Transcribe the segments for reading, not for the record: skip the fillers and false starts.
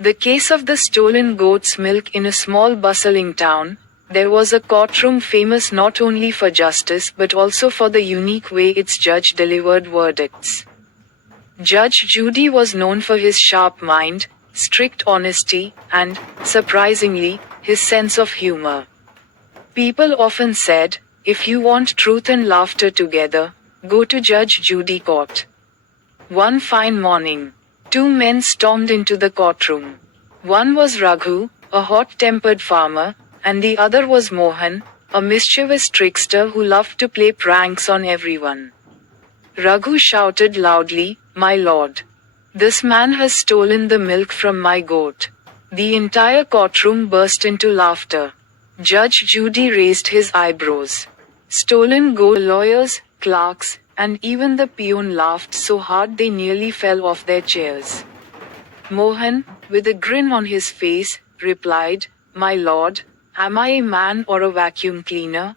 The case of the stolen goat's milk in a small bustling town. There was a courtroom famous not only for justice but also for the unique way its judge delivered verdicts. Judge Judy was known for his sharp mind, strict honesty, and, surprisingly, his sense of humor. People often said, if you want truth and laughter together, go to Judge Judy Court. One fine morning, two men stormed into the courtroom. One was Raghu, a hot-tempered farmer, and the other was Mohan, a mischievous trickster who loved to play pranks on everyone. Raghu shouted loudly, "My lord! This man has stolen the milk from my goat." The entire courtroom burst into laughter. Judge Judy raised his eyebrows. Stolen goat lawyers, clerks, and even the peon laughed so hard they nearly fell off their chairs. Mohan, with a grin on his face, replied, "My lord, am I a man or a vacuum cleaner?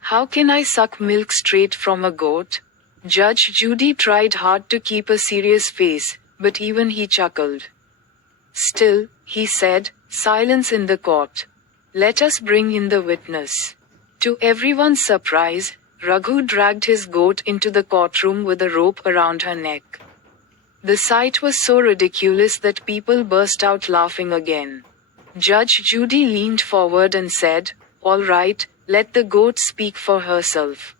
How can I suck milk straight from a goat?" Judge Judy tried hard to keep a serious face, but even he chuckled. "Still," he said, "silence in the court. Let us bring in the witness." To everyone's surprise, Raghu dragged his goat into the courtroom with a rope around her neck. The sight was so ridiculous that people burst out laughing again. Judge Judy leaned forward and said, "All right, let the goat speak for herself."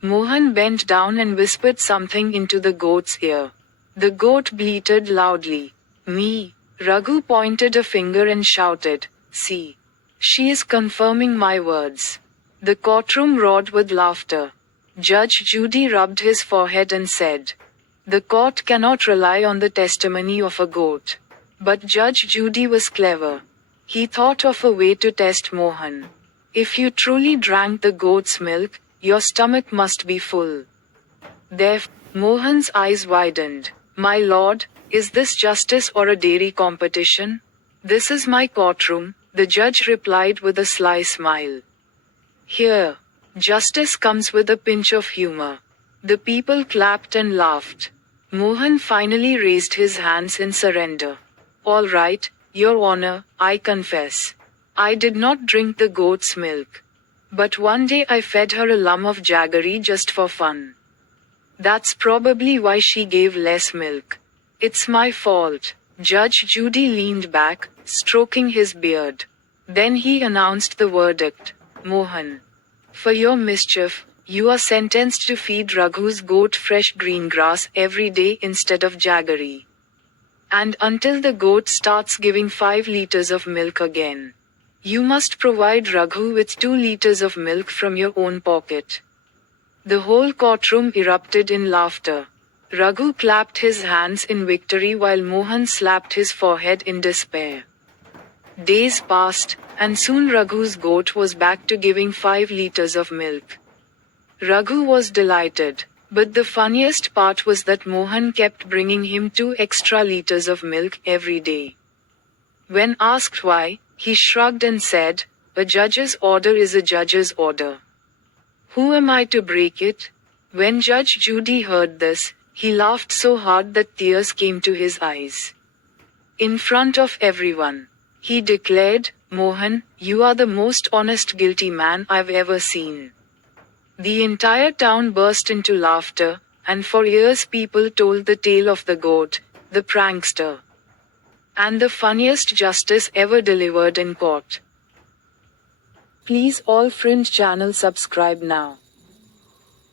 Mohan bent down and whispered something into the goat's ear. The goat bleated loudly. "Me." Raghu pointed a finger and shouted, "See. She is confirming my words." The courtroom roared with laughter. Judge Judy rubbed his forehead and said, "The court cannot rely on the testimony of a goat." But Judge Judy was clever. He thought of a way to test Mohan. If you truly drank the goat's milk, your stomach must be full. Therefore, Mohan's eyes widened. "My lord, is this justice or a dairy competition?" "This is my courtroom," the judge replied with a sly smile. "Here, justice comes with a pinch of humor." The people clapped and laughed. Mohan finally raised his hands in surrender. "All right, Your Honor, I confess. I did not drink the goat's milk. But one day I fed her a lump of jaggery just for fun. That's probably why she gave less milk. It's my fault." Judge Judy leaned back, stroking his beard. Then he announced the verdict. "Mohan, for your mischief, you are sentenced to feed Raghu's goat fresh green grass every day instead of jaggery. And until the goat starts giving 5 liters of milk again. You must provide Raghu with 2 liters of milk from your own pocket." The whole courtroom erupted in laughter. Raghu clapped his hands in victory while Mohan slapped his forehead in despair. Days passed, and soon Raghu's goat was back to giving 5 liters of milk. Raghu was delighted, but the funniest part was that Mohan kept bringing him 2 extra liters of milk every day. When asked why, he shrugged and said, "A judge's order is a judge's order. Who am I to break it?" When Judge Judy heard this, he laughed so hard that tears came to his eyes. In front of everyone, he declared, "Mohan, you are the most honest guilty man I've ever seen." The entire town burst into laughter, and for years people told the tale of the goat, the prankster, and the funniest justice ever delivered in court. Please all Fringe channel subscribe now.